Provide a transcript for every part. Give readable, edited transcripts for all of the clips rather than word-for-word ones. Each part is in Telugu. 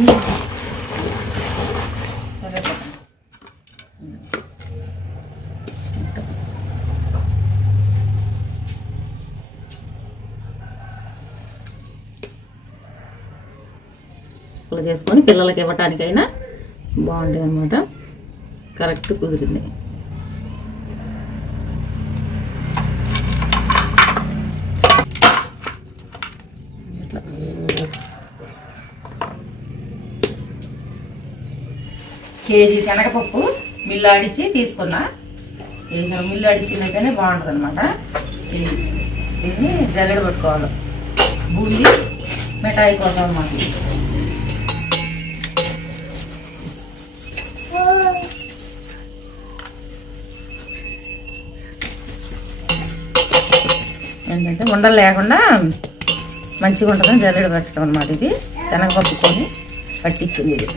ఇలా చేసుకొని పిల్లలకి ఇవ్వటానికైనా బాగుండేది అనమాట. కరెక్ట్ కుదిరింది. ఇట్లా కేజీ శనగపప్పు మిల్లు ఆడిచి తీసుకున్నా. ఈ మిల్లు ఆడిచ్చినైతేనే బాగుంటుంది అనమాట. దీన్ని జల్లెడ పట్టుకోవాలి. బూందీ మిఠాయి కోసం అన్నమాట. ఏంటంటే ఉండలు లేకుండా మంచిగా ఉంటుందని జల్లెడ పెట్టడం అనమాట. ఇది శనగపప్పుకొని పట్టించింది. ఇది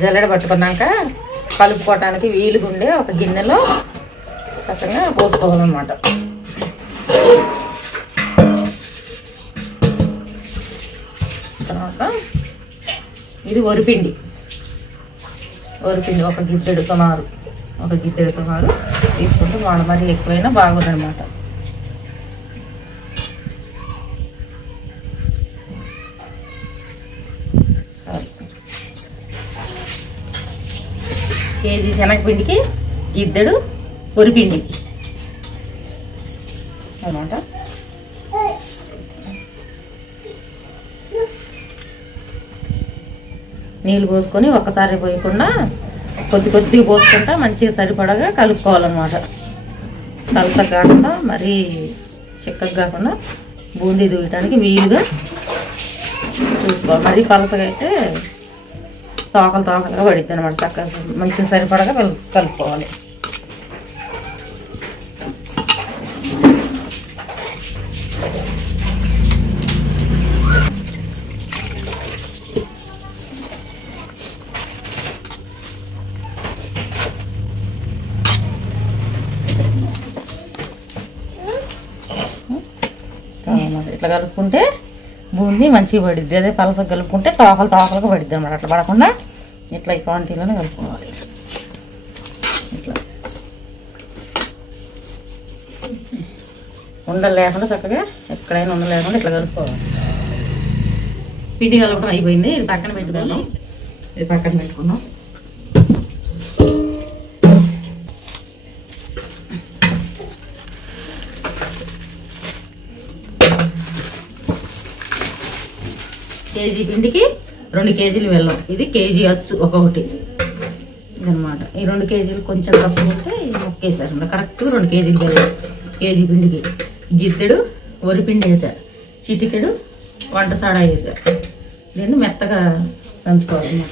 జల్లెడ పట్టుకున్నాక కలుపుకోవటానికి వీలుగా ఉండే ఒక గిన్నెలో చక్కగా పోసుకోవాలన్నమాట. తర్వాత ఇది వరిపిండి ఒక గిద్దెడు సుమారు తీసుకుంటే వాడు మరి ఎక్కువైనా బాగుందన్నమాట. కేజీ శనగపిండికి గిద్దెడు వరిపిండి అన్నమాట. నీళ్ళు పోసుకొని ఒక్కసారి పోయకుండా కొద్దిగా పోసుకుంటా మంచిగా సరిపడగా కలుపుకోవాలన్నమాట. పలసగా కాకుండా మరీ చిక్కగా కాకుండా బూందీ దూయటానికి వీలుగా చూసుకోవాలి. మరీ పలసగా అయితే తోకలుగా పడిద్ది అనమాట. చక్కగా మంచిగా సరిపడగా కలుపుకోవాలి. ఇట్లా కలుపుకుంటే బూందీ మంచిగా పడిద్ది. అదే పలసగా కలుపుకుంటే తోకలుగా పడిద్ది అనమాట. అట్లా పడకుండా ఇట్లా ఈ క్వాంటిటీలోనే కలుపుకోవాలి. ఇట్లా ఉండలు లేకుండా చక్కగా ఎక్కడైనా ఉండలు లేకుండా ఇట్లా కలుపుకోవాలి. పిండి కలపడం అయిపోయింది. ఇది పక్కన పెట్టుకున్నాం. కేజీ పిండికి 2 కేజీలు బెల్లం. ఇది కేజీ అచ్చు ఒక్కొక్కటి ఇదనమాట. ఈ 2 కేజీలు కొంచెం తక్కువ ఉంటే మొక్కేసారు. కరెక్ట్ 2 కేజీలు బెల్లం. కేజీ పిండికి గిద్దెడు వరిపిండి వేసారు. చిటికెడు వంట సోడా వేసారు. దీన్ని మెత్తగా దంచుకోవాలి.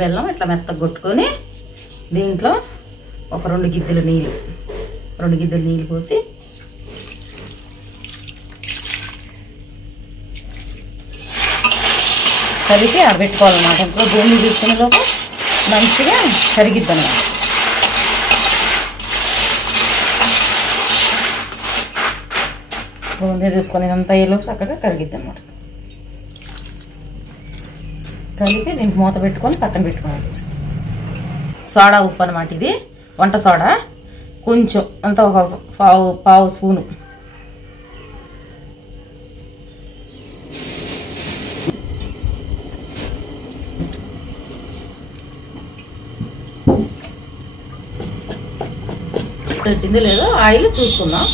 బెల్లం ఇట్లా మెత్తగా కొట్టుకొని దీంట్లో ఒక 2 గిద్దెల నీళ్ళు పోసి కలిపి ఆరబెట్టుకోవాలన్నమాట. ఇంట్లో బూందీ తీసుకునే లోపు మంచిగా కరిగిద్ది అన్నమాట. బూందీ తీసుకొని అంతా ఈలోపు చక్కగా కరిగిద్ది అన్నమాట. కలిపి దీనికి మూత పెట్టుకొని పక్కన పెట్టుకోవాలి. సోడా ఉప్పు అన్నమాట. ఇది వంట సోడా కొంచెం అంత ఒక పావు స్పూను వచ్చిందో లేదో ఆయిల్ చూసుకుందాం.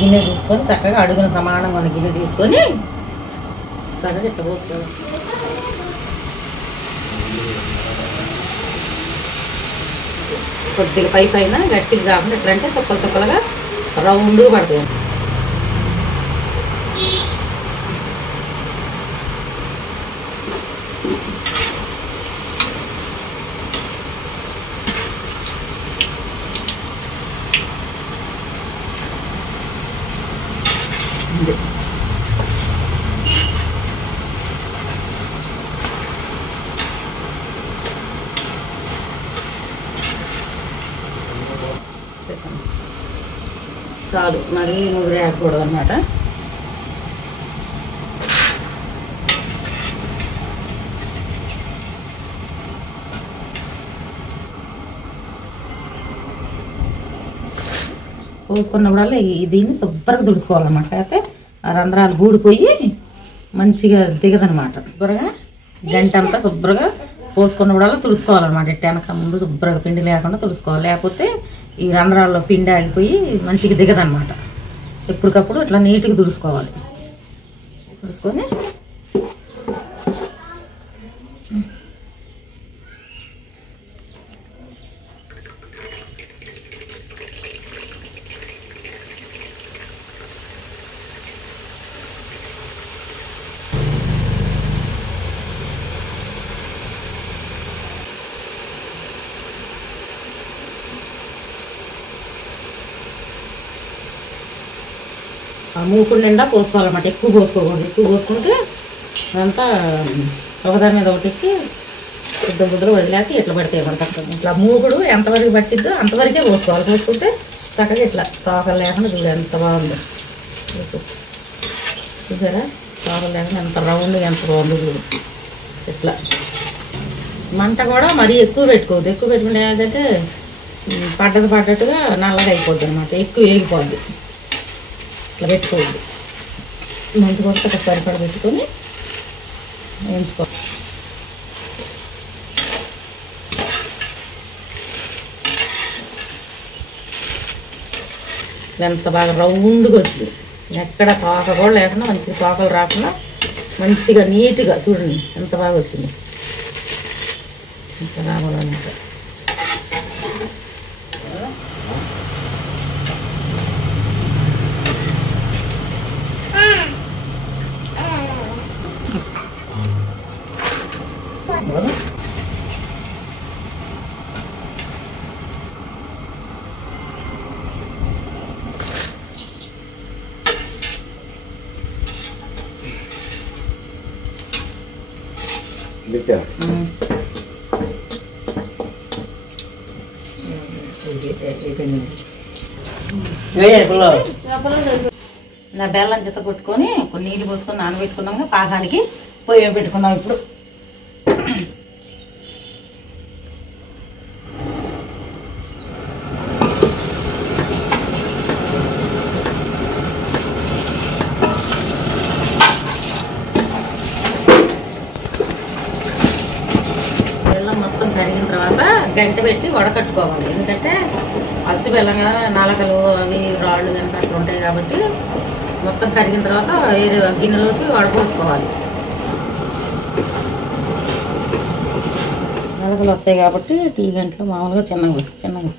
గిన్నె చూసుకొని చక్కగా అడుగున సమానంగా ఉన్న గిన్నె తీసుకొని చక్కగా ఇట్లా పోసుకోవాలి. కొద్దిగా పైన గట్టిగా కాకుండా ఎట్లంటే చుక్కలు చుక్కలుగా రౌండ్గా పడతాయి. చాలు, మరి నువ్వు రేయకూడదు అన్నమాట. పోసుకున్నప్పుడల్లా దీన్ని శుభ్రంగా తుడుచుకోవాలన్నమాట. అయితే ఆ రంధ్రాలు ఊడిపోయి మంచిగా దిగదనమాట. శుభ్రంగా గంట అంతా శుభ్రంగా పోసుకున్నప్పుడల్లా తుడుచుకోవాలన్నమాట. ఇట్ట వెనక ముందు శుభ్రంగా పిండి లేకుండా తుడుచుకోవాలి. లేకపోతే ఈ రంధ్రాల్లో పిండి ఆగిపోయి మంచిగా దిగదనమాట. ఎప్పటికప్పుడు ఇట్లా నీట్గా తుడుచుకోవాలి. తుడుచుకొని మూకుడు నిండా పోసుకోవాలన్నమాట. ఎక్కువ పోసుకోకూడదు. ఎక్కువ పోసుకుంటే అదంతా ఒకదాని మీద ఒకటి ఎక్కి బుద్దలు వదిలేక ఇట్లా పడితే మనకు ఇట్లా మూకుడు ఎంతవరకు పట్టిద్దో అంతవరకే పోసుకోవాలి. పోసుకుంటే చక్కగా ఇట్లా తోకలు లేకుండా చూడు ఎంత బాగుందో. చూసారా, తోకలు లేకుండా ఎంత రౌండ్ ఎంత బాగుందో చూడు. ఇట్లా మంట కూడా మరీ ఎక్కువ పెట్టుకోవద్దు. ఎక్కువ పెట్టుకుంటే ఏంటంటే పడ్డట్టుగా నల్లగా అయిపోద్ది అనమాట. ఎక్కువ వేగిపోద్ది. ఇట్లా పెట్టుకోవద్దు. మంచి కొత్త ఒక సరిపడ పెట్టుకొని వేయించుకోవాలి. ఎంత బాగా రౌండ్గా వచ్చింది. ఎక్కడ తోక కూడా లేకుండా మంచిగా తోకలు రాకుండా మంచిగా నీట్గా చూడండి ఎంత బాగా వచ్చింది. ఇంకా రావాలన్నమాట. నా బెల్లం చెత్త కొట్టుకొని కొన్ని నీళ్ళు పోసుకొని నానబెట్టుకున్నాము. పాకానికి పొయ్యి పెట్టుకుందాం. ఇప్పుడు కరిగిన తర్వాత గంట పెట్టి వడకట్టుకోవాలి. ఎందుకంటే అచ్చు బెల్లంగా నాలకలు అవి రాళ్ళు కనుక అట్లా ఉంటాయి కాబట్టి మొత్తం కరిగిన తర్వాత వేరే గిన్నెలోకి వడపోసుకోవాలి. నాలకలు వస్తాయి కాబట్టి టీ గంటలు మామూలుగా చిన్నగా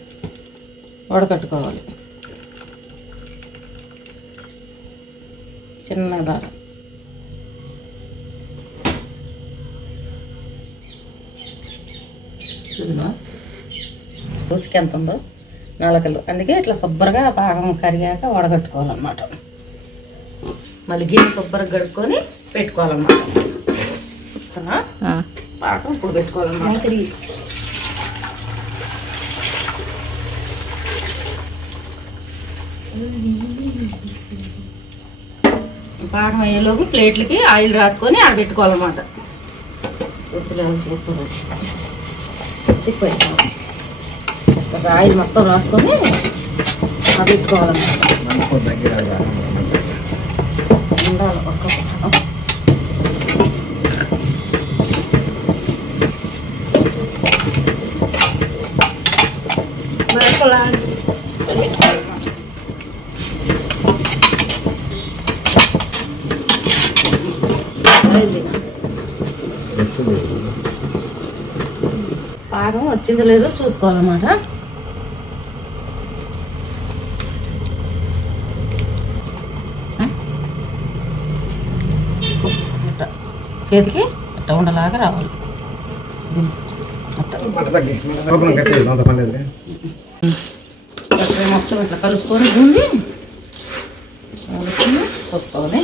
వడకట్టుకోవాలి. చిన్నగా దోసకి ఎంత ఉందో నాలకలు. అందుకే ఇట్లా శుభ్రంగా పాకం కరిగాక వడగట్టుకోవాలన్నమాట. మళ్ళీ గిన్నె శుభ్రంగా గడుక్కొని పెట్టుకోవాలన్నమాట. పాకం ఇప్పుడు పెట్టుకోవాలన్నమాట. పాకం అయ్యేలోపు ప్లేట్లకి ఆయిల్ రాసుకొని ఆడబెట్టుకోవాలన్నమాట. ఆయిల్ మొత్తం రాసుకొని పెట్టుకోవాలన్నమాట. ఉండాలి పక్క పాకం వచ్చిందో లేదో చూసుకోవాలన్నమాట. చేతికి అట్ట ఉండలాగా రావాలి. మొత్తం ఇట్లా కలుపుకొని బూంది కొట్టుకోవాలి.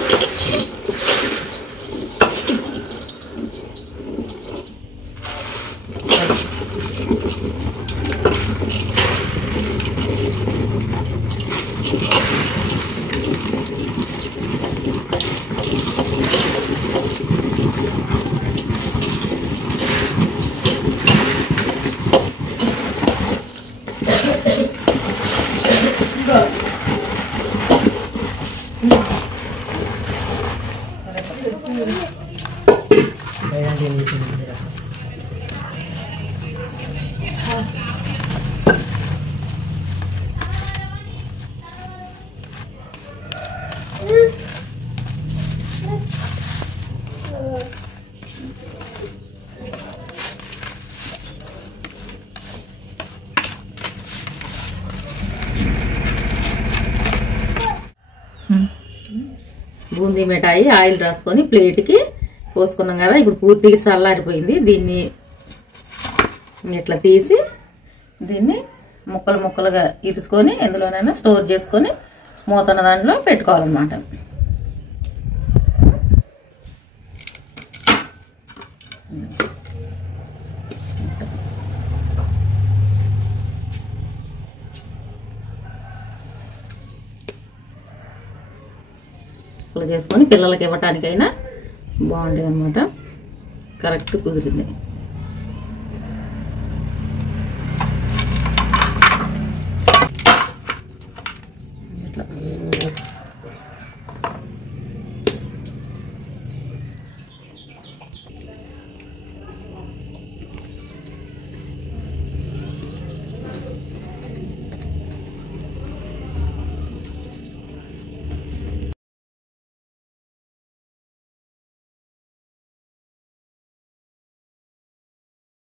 బూందీ మిఠాయి ఆయిల్ రాసుకొని ప్లేట్కి పోసుకున్నాం కదా. ఇప్పుడు పూర్తిగా చల్లారిపోయింది. దీన్ని ఇట్లా తీసి దీన్ని ముక్కలు ముక్కలుగా ఇరుచుకొని ఎందులోనైనా స్టోర్ చేసుకొని మూతన దాంట్లో పెట్టుకోవాలన్నమాట. ఇట్లా చేసుకొని పిల్లలకి ఇవ్వటానికైనా బాగుండేది అనమాట. కరెక్ట్ కుదిరింది.